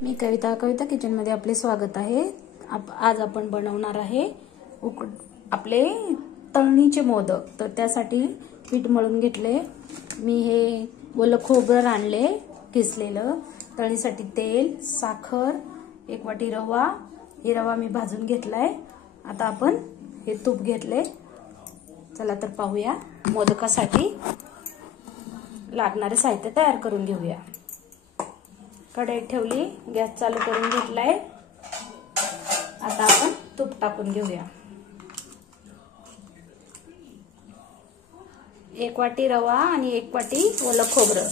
मी कविता किचनमध्ये आपले स्वागत आहे। आज आपण बनवणार आहे आपले तळणीचे मोदक। तर त्यासाठी पीठ मळून घेतले। मी हे ओलं खोबरं आणले किसलेलं, तळणीसाठी तेल, साखर, 1 वाटी रवा, हे रवा मी भाजून घेतलाय। आता आपण हे तूप घेतले। चला तर पाहूया मोदकासाठी लागणारे साहित्य तयार करून घेऊया। कढई ठेवली, गॅस चालू करून घेतलाय। आता आपण तूप टाकून घेऊया। 1 वाटी रवा आणि 1 वाटी ओलं खोबरं,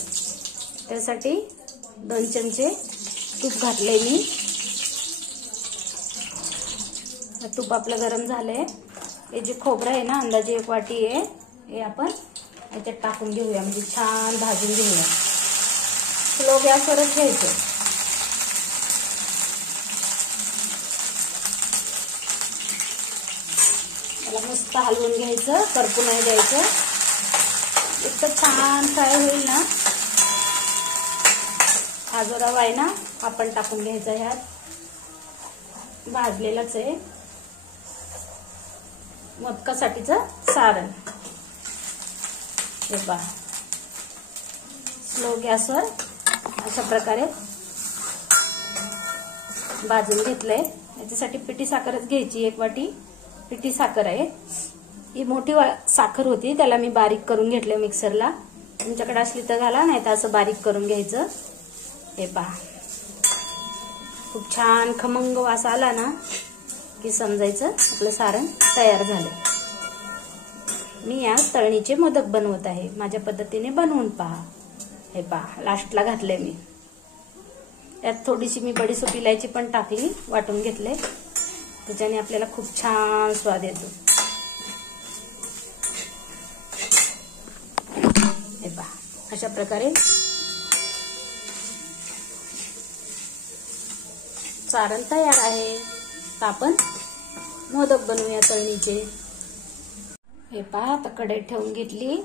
त्यासाठी 2 चमचे तूप घातले मी। तूप आपलं गरम झालंय। हे जे खोबरं आहे ना, अंदाजे 1 वाटी आहे, हे आपण याच्यात टाकून घेऊया, म्हणजे छान भाजून घेऊया। स्लो गॅसवरच ठेवायचं। त्याला मस्त हलवून घ्यायचं, करपू नाही द्यायचं। इतकं छान फ्राय होईल ना, हा जो रवा आहे ना, आपण टाकून घ्यायचा ह्यात, भाजलेलाच आहे। मोदकासाठीचं सारण हे पहा, स्लो गॅसवर अशा प्रकारे भाजून घेतलंय। याच्यासाठी पिठी साखरच घ्यायची, 1 वाटी पिठी साखर आहे। ही मोठी साखर होती, त्याला मी बारीक करून घेतले मिक्सरला। तुमच्याकडे असली तर घाला, नाही तर असं बारीक करून घ्यायचं। हे पहा, खूप छान खमंग वास आला ना की समजायचं आपलं सारण तयार झालं। मी या तळणीचे मोदक बनवत आहे, माझ्या पद्धतीने बनवून पहा। हे पहा, लास्टला घातले मी। त्यात थोडीशी मी बडीशेप इलायची पण टाकली, वाटून घेतले, त्याच्याने आपल्याला खूप छान स्वाद येतो। हे पहा, अशा प्रकारे सारण तयार आहे। तर आपण मोदक बनवूया तळणीचे। हे पहा, आता कढई ठेवून घेतली।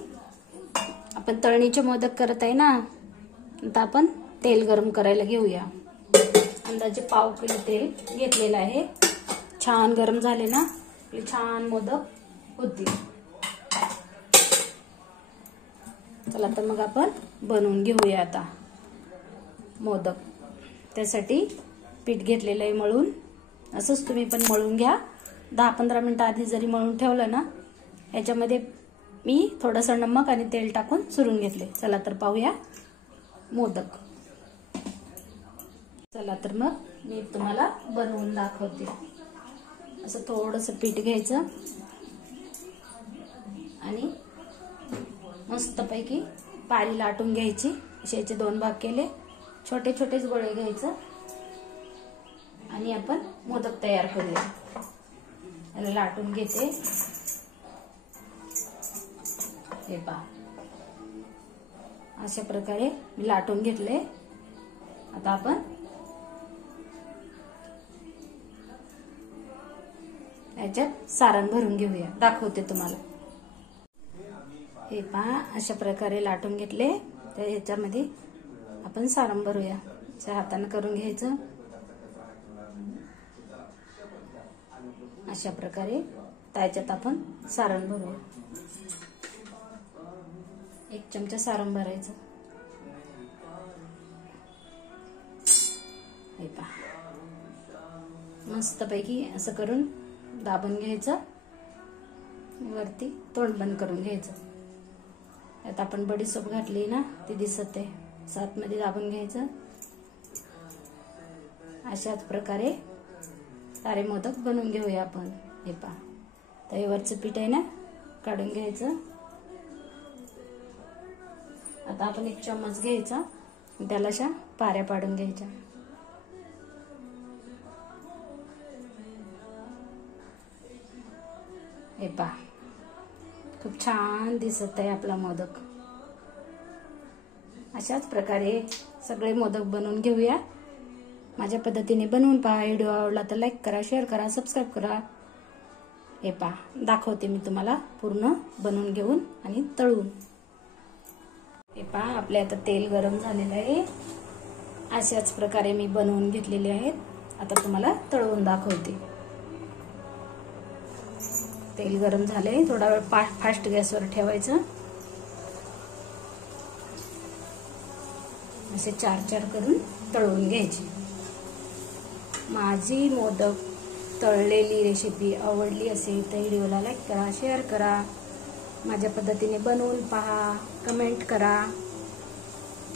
आपण तळणीचे मोदक करत आहे ना, आता आपण तेल गरम करायला घेऊया। अंदाजे पाव किलो तेल घेतलेलं आहे। छान गरम झाले ना, आपले छान मोदक होतील। चला तर मग आपण बनवून घेऊया आता मोदक। त्यासाठी पीठ घेतलेलं आहे मळून, असंच तुम्ही पण मळून घ्या। 10-15 मिनिटं आधी जरी मळून ठेवलं ना, याच्यामध्ये मी थोडंसं नमक आणि तेल टाकून चुरून घेतले। चला तर पाहूया मोदक। चला तर मग मी तुम्हाला बनवून दाखवते। असं थोडंसं पीठ घ्यायचं आणि मस्तपैकी पारी लाटून घ्यायची। असे याचे 2 भाग केले, छोटे छोटेच गोळे घ्यायचं आणि आपण मोदक तयार करूया। याला लाटून घेते। हे पहा, अशा प्रकारे मी लाटून घेतले। आता आपण याच्यात सारण भरून घेऊया, दाखवते तुम्हाला। हे पहा, अशा प्रकारे लाटून घेतले। तर ह्याच्यामध्ये आपण सारण भरूया। अशा हाताने करून घ्यायचं। अशा प्रकारे त्याच्यात आपण सारण भरूया। 1 चमचा सारण भरायचं। हे पहा, मस्तपैकी असं करून दाबून घ्यायचं, वरती तोंड बंद करून घ्यायचं। यात आपण बडीशेप घातली ना, ती दिसत आहे, सातमध्ये दाबून घ्यायचं। अशाच प्रकारे सारे मोदक बनवून घेऊया आपण। हे पहा, तव्यावरचं पीठ आहे ना, काढून घ्यायचं। आता आपण 1 चम्मच घ्यायचा, त्याला अशा पाऱ्या पाडून घ्यायच्या। हे पहा, खूप छान दिसत आहे आपला मोदक। अशाच प्रकारे सगळे मोदक बनवून घेऊया। माझ्या पद्धतीने बनवून पहा। व्हिडिओ आवडला तर लाईक करा, शेअर करा, सबस्क्राईब करा। हे पहा, दाखवते मी तुम्हाला पूर्ण बनवून घेऊन आणि तळून। हे पहा, आपले आता तेल गरम झालेलं आहे अशाच प्रकारे मी बनवून घेतलेले आहेत. आता तुम्हाला तळवून दाखवते. तेल गरम झाले, थोडा वेळ फास्ट गॅसवर ठेवायचं. असे 4 करून तळवून घ्यायचे. माझी मोदक तळलेली रेसिपी आवडली असेल तर व्हिडिओला लाईक करा, शेअर करा, माझ्या पद्धतीने बनवून पहा, कमेंट करा,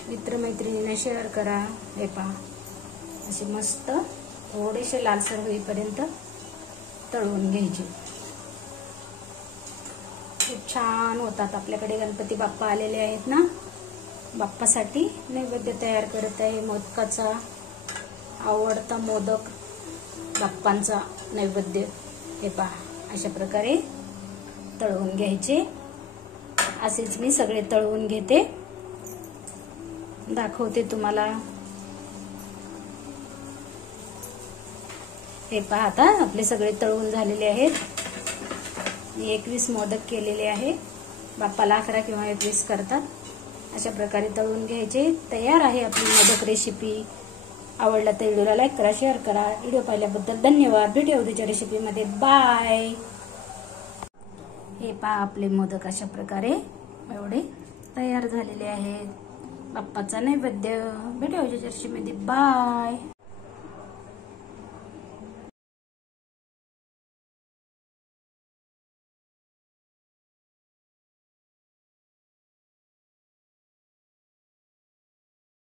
मित्रमैत्रिणींना शेअर करा. हे पहा, असे मस्त थोडेसे लालसर होईपर्यंत तळवून घ्यायचे. खूप छान होतात. आपल्याकडे गणपती बाप्पा आलेले आहेत ना, बाप्पासाठी नैवेद्य तयार करत आहे. मोदकाचा आवडता मोदक, बाप्पांचा नैवेद्य. हे पहा, अशा प्रकारे तळवून घ्यायचे. असेच मी सगळे तळवून घेते, दाखवते तुम्हाला. हे पहा, आता आपले सगळे तळवून झालेले आहेत. मी 21 मोदक केलेले आहे. बाप्पाला 11 किंवा 21 करतात. अशा प्रकारे तळून घ्यायचे. तयार आहे आपली मोदक रेसिपी. आवडला तर व्हिडिओला लाईक करा, शेअर करा. व्हिडिओ पाहिल्याबद्दल धन्यवाद. भेटूया उद्याच्या रेसिपीमध्ये. बाय. हे पहा, आपले मोदक अशा प्रकारे एवढे तयार झालेले आहेत. बाप्पाचा नैवेद्य. भेटूया उद्याच्या रेसिपीमध्ये. बाय.